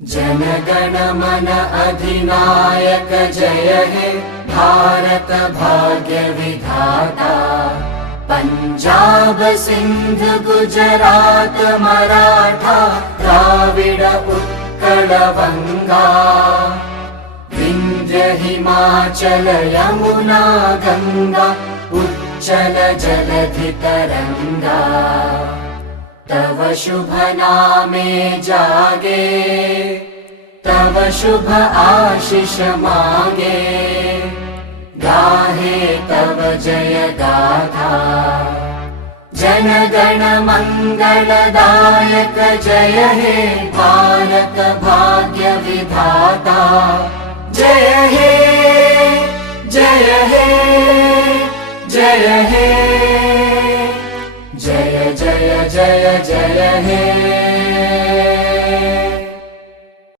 जनगण मन अधिनायक जय हे भारत भाग्य विधाता। पंजाब सिंध गुजरात मराठा द्राविड उत्कल बंगा। विंध्य हिमाचल यमुना गंगा उच्चल जलधि तरंगा। तव शुभ नामे जागे तव शुभ आशीष मांगे। गाहे तव जय गाथा जन गण मंगलदायक जय हे भारत भाग्य विधाता। जय हे जय हे जय हे जय जय जय जय हे।